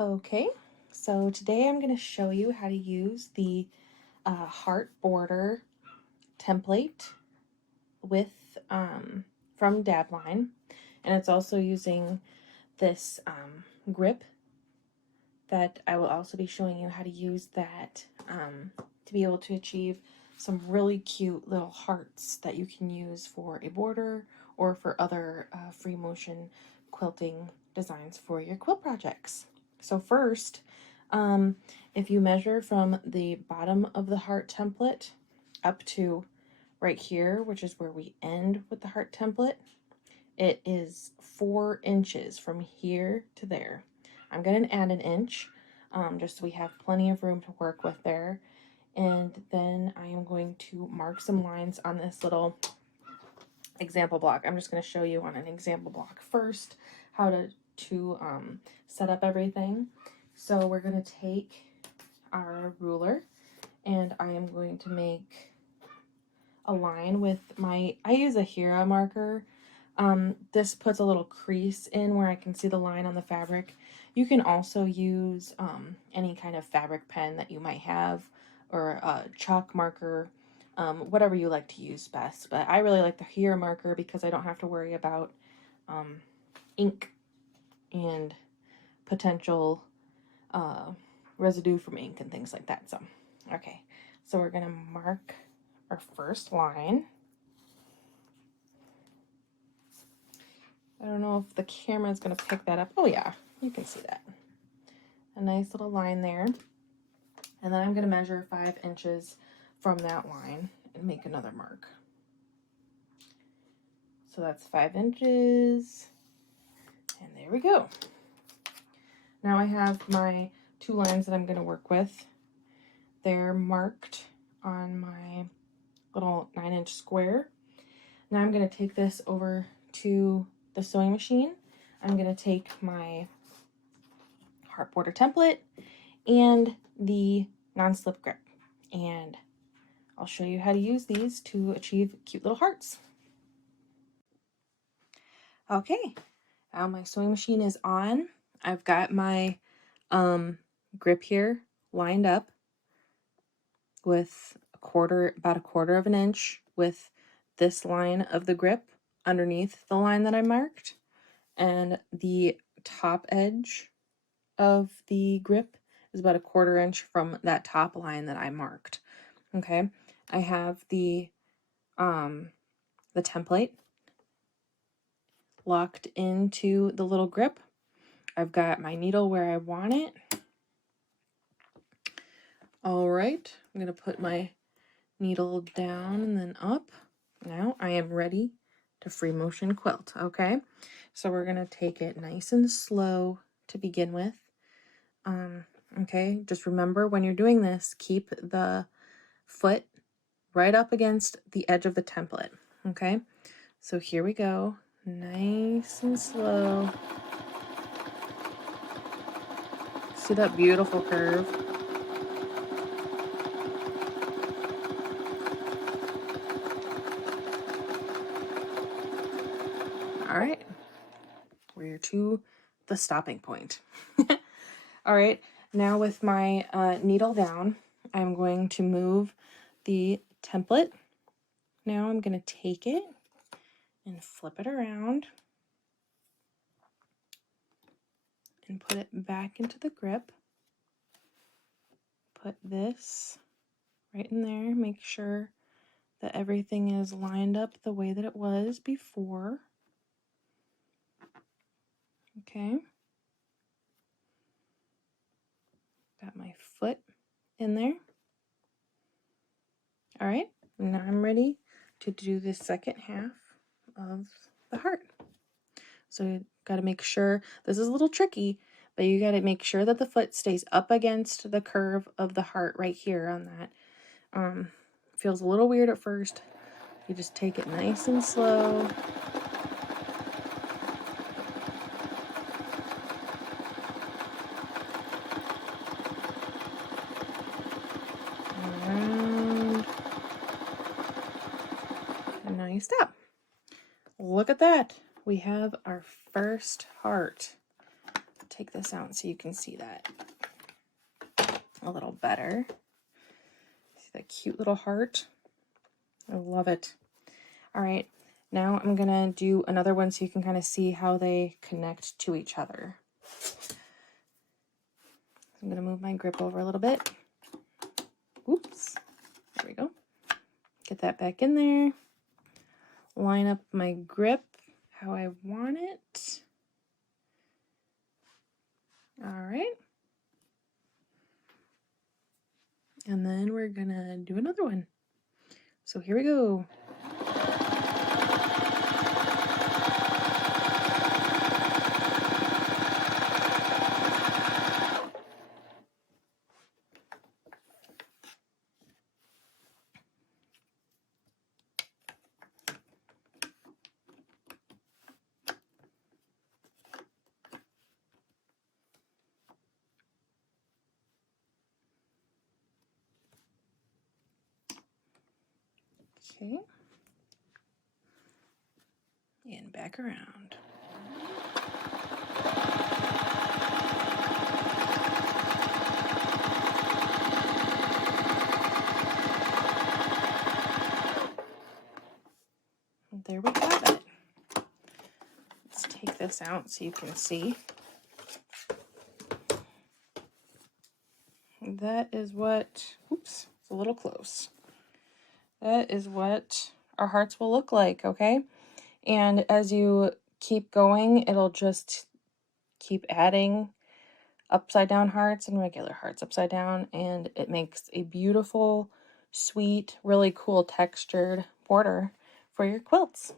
Okay, so today I'm going to show you how to use the heart border template with from Dabline, and it's also using this grip that I will also be showing you how to use that to be able to achieve some really cute little hearts that you can use for a border or for other free motion quilting designs for your quilt projects. So first, if you measure from the bottom of the heart template up to right here, which is where we end with the heart template, it is 4 inches from here to there. I'm going to add an inch just so we have plenty of room to work with there. And then I am going to mark some lines on this little example block. I'm just going to show you on an example block first how to set up everything. So we're going to take our ruler and I am going to make a line with I use a Hera marker. This puts a little crease in where I can see the line on the fabric. You can also use any kind of fabric pen that you might have, or a chalk marker, whatever you like to use best. But I really like the Hera marker because I don't have to worry about ink and potential residue from ink and things like that. So, okay, so we're gonna mark our first line. I don't know if the camera is going to pick that up. Oh yeah, you can see that. A nice little line there. And then I'm going to measure 5 inches from that line and make another mark. So that's 5 inches. And there we go. Now I have my 2 lines that I'm going to work with. They're marked on my little 9-inch square. Now I'm going to take this over to the sewing machine. I'm going to take my heart border template and the non-slip grip, and I'll show you how to use these to achieve cute little hearts. Okay, now my sewing machine is on. I've got my grip here lined up with about a quarter of an inch with this line of the grip underneath the line that I marked, and the top edge of the grip is about a quarter inch from that top line that I marked. Okay, I have the template locked into the little grip. I've got my needle where I want it. All right, I'm gonna put my needle down and then up. Now I am ready to free motion quilt. Okay, so we're gonna take it nice and slow to begin with. Okay, just remember when you're doing this, keep the foot right up against the edge of the template. Okay, so here we go, nice and slow. See that beautiful curve? All right, we're to the stopping point. All right, now with my needle down, I'm going to move the template. Now I'm going to take it and flip it around and put it back into the grip. Put this right in there. Make sure that everything is lined up the way that it was before. Okay. Got my foot in there. All right, now I'm ready to do the second half of the heart. So you got to make sure, this is a little tricky, but you got to make sure that the foot stays up against the curve of the heart right here on that. Feels a little weird at first. You just take it nice and slow. Around. And now you stop. Look at that. We have our first heart. take this out so you can see that a little better. See that cute little heart? I love it. All right, now I'm gonna do another one so you can kind of see how they connect to each other. I'm gonna move my grip over a little bit. Oops, there we go. Get that back in there. Line up my grip how I want it. All right. And then we're gonna do another one. So here we go. Okay. And back around. There we have it. Let's take this out so you can see. That is what, oops, it's a little close. That is what our hearts will look like, okay? And as you keep going, it'll just keep adding upside down hearts and regular hearts upside down, and it makes a beautiful, sweet, really cool textured border for your quilts.